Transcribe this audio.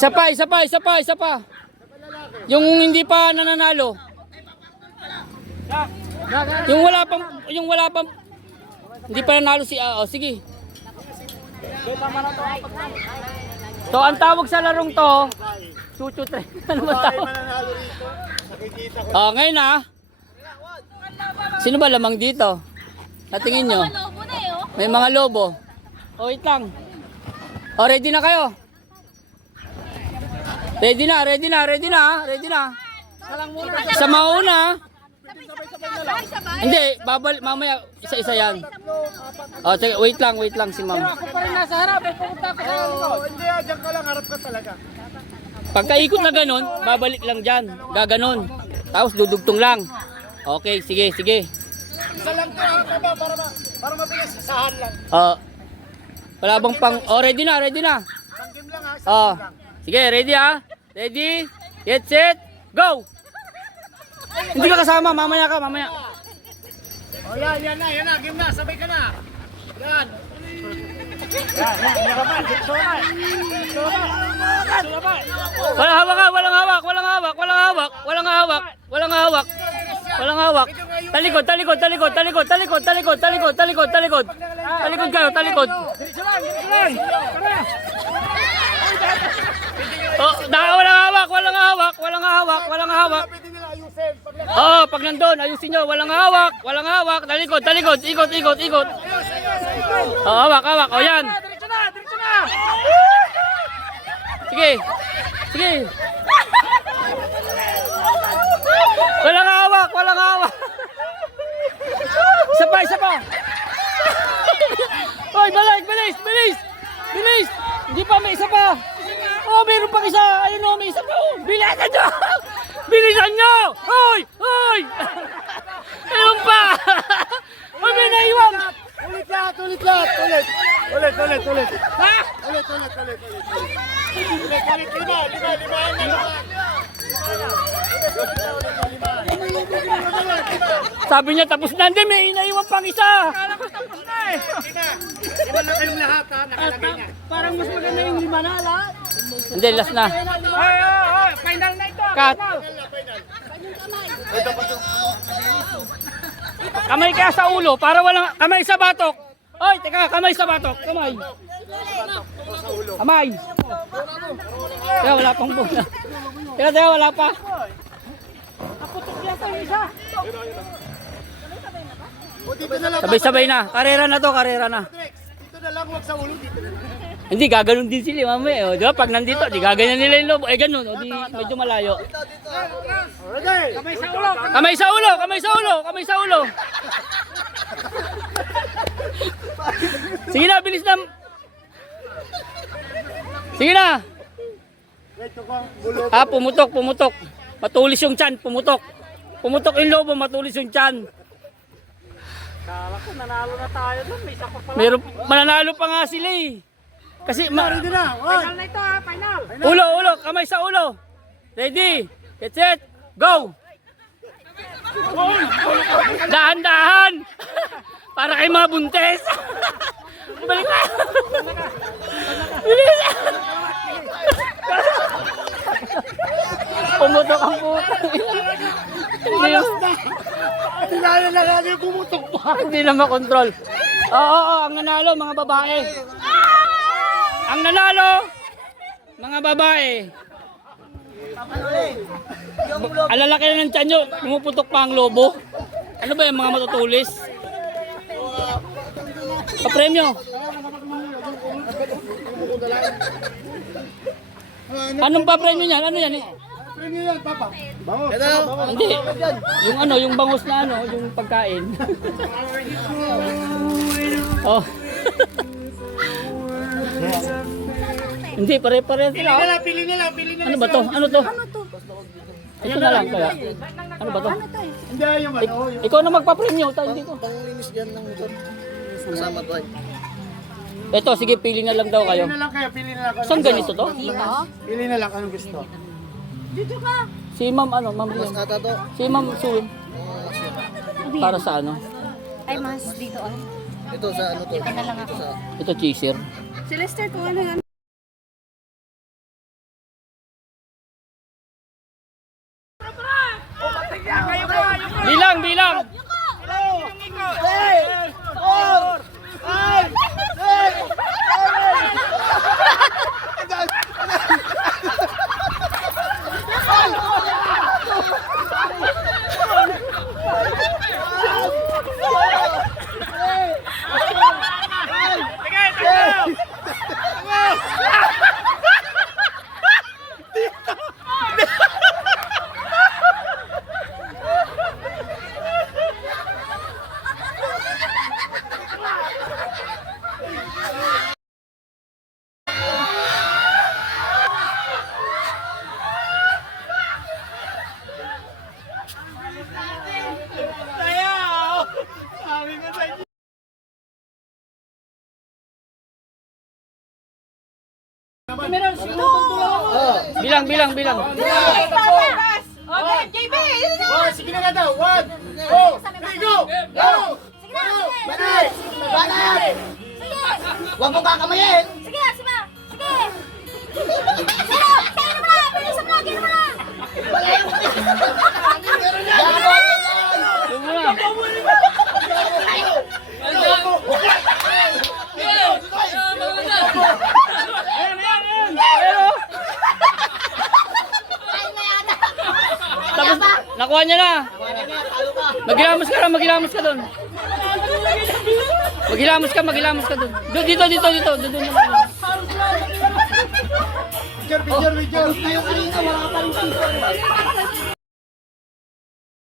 Isa pa. Yung hindi pa nananalo. Yung wala pang hindi pa nanalo si sige. So ang tawag sa larong to, chuchu tre. Ano ba tawag? Ngayon na. Sino ba lamang dito? Natingin nyo. May mga lobo. Wait lang. Ready na kayo? Ready na. Sa mauna. Hindi, mamaya isa-isa yan. Sige, wait lang si ma'am. Ako pa rin nasa harap, pumunta ako sa likod. Hindi, dyan ka lang, harap ka talaga. Pagkaikot na ganun, babalik lang dyan. Gaganon. Tapos dudugtong lang. Okay, sige. Isa lang to, para mabilis, isahan lang. Wala bang pang... ready na. Isang game lang ha, isang game lang. Sige, ready ha? Ready, get set, go! Hindi ka kasama, mamaya. Yan na, game na, sabay ka na. Yan. Walang hawak. Talikod kayo. Walang hawak. Pwede nila ayusin. Pag nandun, ayusin nyo. Walang hawak. Talikod. Ikot. Hawak. Yan. Diretso na! Sige. Walang hawak. Isa pa. Hoy, balik, bilis. Hindi pa, may isa pa. Meron pang isa. Ayun may isa pa. Bilisan nyo. Hoy. Ayun pa. Hoy, may naiwan. Ulit lahat. Ulit. Ha? Ulit. Sabi niya tapos na. Hindi, may inaiwan pang isa. Kala ko tapos na eh. Lima na kayong lahat ha, nakalagay niya. Parang mas maganda yung 5 na lahat. Hindi, last na. Ay, final na ito. Cut. Kamay kaya sa ulo para walang kamay sa batok. Oy, teka, kamay sa batok. Kamay. Teka, wala pang bola. Teka, wala pa. Naputok yata yung isa. O dito na lang. Sabay-sabay na. Karera na. Dito na lang, wag sa ulo dito. Hindi, gaganon din sila mamaya. Di ba? Pag nandito, di gaganyan nila yung lobo. Ganun. Di medyo malayo. Ready? Kamay sa ulo. Kamay sa ulo. Sige na, bilis na. Sige na. Ito ko, bulo. Pumutok. Matulis yung tiyan, pumutok yung lobo, matulis yung tiyan. Kala ko nanalo na tayo doon. May isa pa pala. Mananalo pa nga sila eh. Kasi Ready na, Final na ito ha, final. ulo, kamay sa ulo. Ready, get set, go. Dahan. Para kay mga buntes. Balik na. Bilis. Pumutok ang puto. Hindi na lang yung pumutok pa. Hindi na makontrol. Oo, ang nanalo mga babae. Mga babae. Alalaki na ng tiyan nyo, pumuputok pa ang lobo. Ano ba yung mga matutulis? Papremyo. Anong papremyo niyan? Ano yan eh? Premium yan, Papa. Bango. Hindi. Yung bangus na yung pagkain. Oh. Hindi, pare-pare sila. Pili na lang. Ano ba to? Ito na lang kaya. Ano ba to? Hindi, yung ano. Ikaw na magpa-premyo, hindi ko. Panglinis dyan lang ito. Kasama to. Ito, sige, pili na lang daw kayo. Pili na lang kayo, pili na lang. Saan ganito to? Pili na lang anong gusto. Si Ma'am Ma'am Liam. Si Ma'am Suwin. Para sa ano? Ay, mas dito ah. Ito sa ano to? Dito na lang ako. Ito cheeser. Si Lester, kung ano yan? Bilang, bilang. Bilang, bilang, bilang. Okay, JB! Sige na nga daw. 1, 2, 3, go! Go! Banas! Banas! Huwag mong kakamayin! Sige, sige! Sige! Sige! Kaya mo na! Bilisan mo na! Kaya mo na! Doon mo na. Tapos, nakuha niya na. Maghilamos ka lang, maghilamos ka doon. Maghilamos ka doon. Dito. Doon. Picture. Tayo kanina, wala ka pa rin picture.